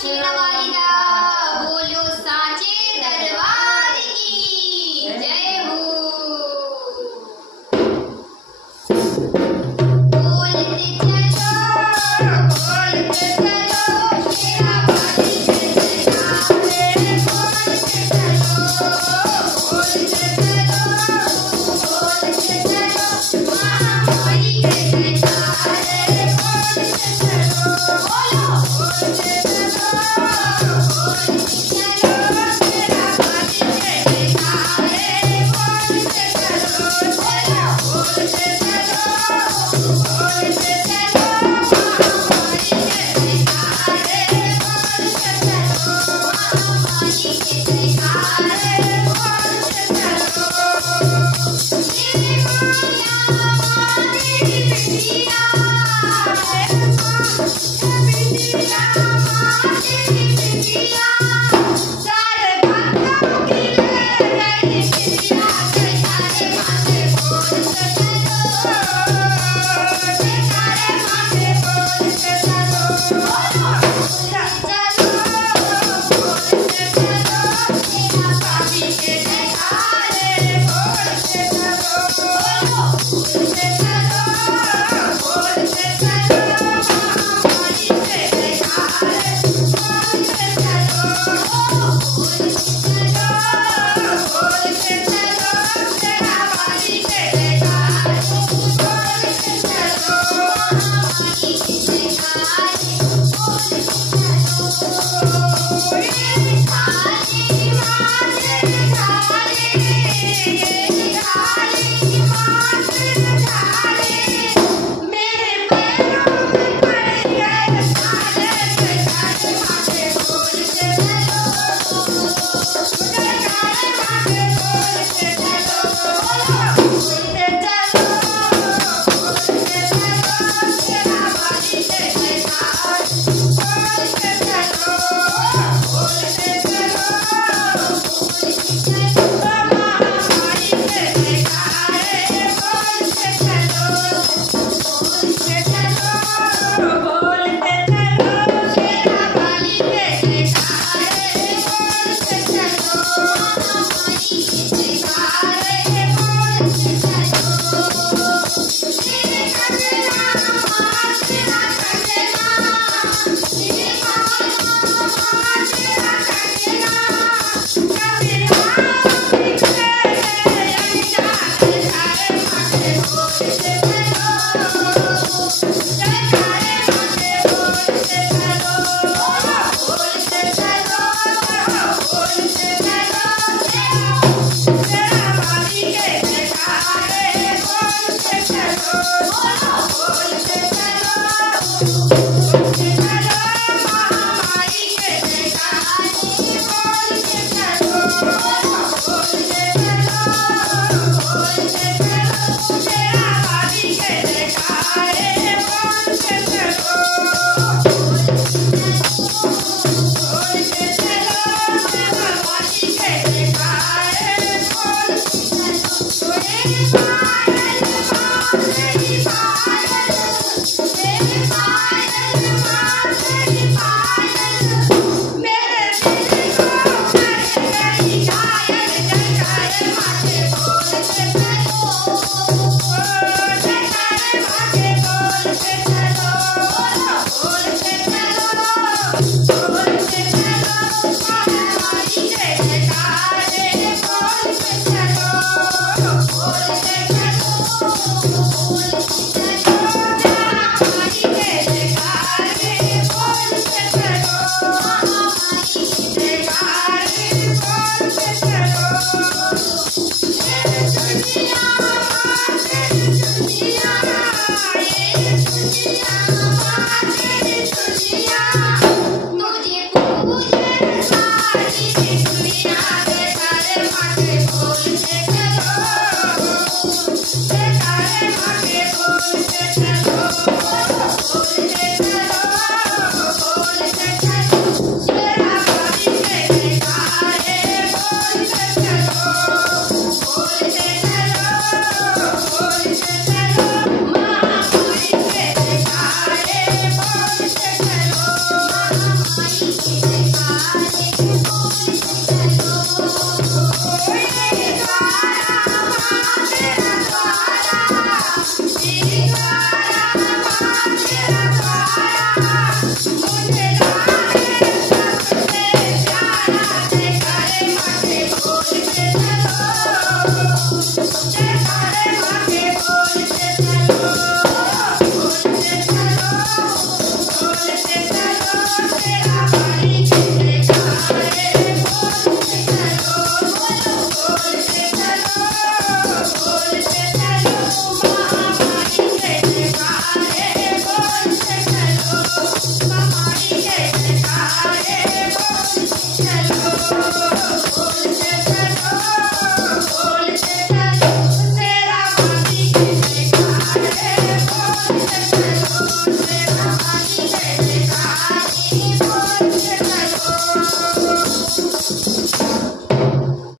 शेरावाली दा बोलो साचे दरबार की जय हो। बोलते चलो शेरावाली के जयकारे, बोलते चलो महामारी के जयकारे, बोलते चलो बोलो बोलते चलो शेरावाली के जयकारे, बोलते चलो बोलो बोलते चलो महामारी के जयकारे, बोलते चलो महामारी के जयकारे, बोलते चलो। तेरे माया तेरी बिटिया तेरी बिटिया तेरी बिटिया सारे भक्तों की ले गई बिटिया, जयकारे माथे बोलते चलो, जयकारे माथे बोलते चलो, बोलते चलो बोलते चलो मीना भाभी के जयकारे, बोलते चलो बोलो बोलते चलो महामारी के जयकारे, बोलते चलो